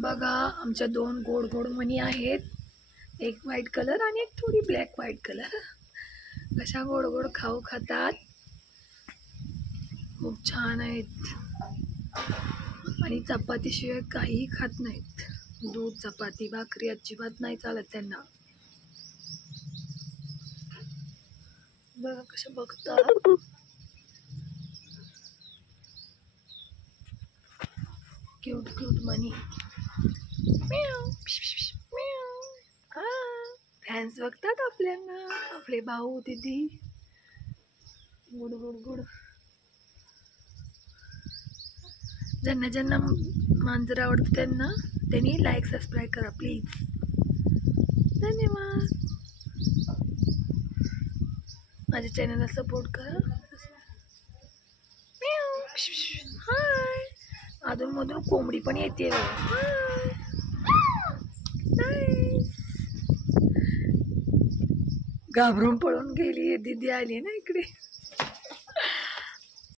बघा आमच्या दोन गोड गोड मणी आहेत, एक व्हाईट कलर आणि एक थोडी ब्लॅक व्हाईट कलर. कशा गोड गोड खाऊ खातात, खूप छान आहेत. आणि चपातीशिवाय काहीही खात नाहीत. दूध चपाती भाकरी अजिबात नाही चालत त्यांना. बघा कशा बघतात. क्यूट क्यूट मनी. फॅन्स बघतात आपल्याला, आपले भाऊ दीदी. Good good good. ज्यांना ज्यांना मांजर आवडतं त्यांनी लाईक सबस्क्राईब करा प्लीज. धन्यवाद. माझ्या चॅनलला सपोर्ट करा. हाय. अधूनमधून कोंबडी पण येते. घाबरून पळून गेली. दीदी आली ना इकडे.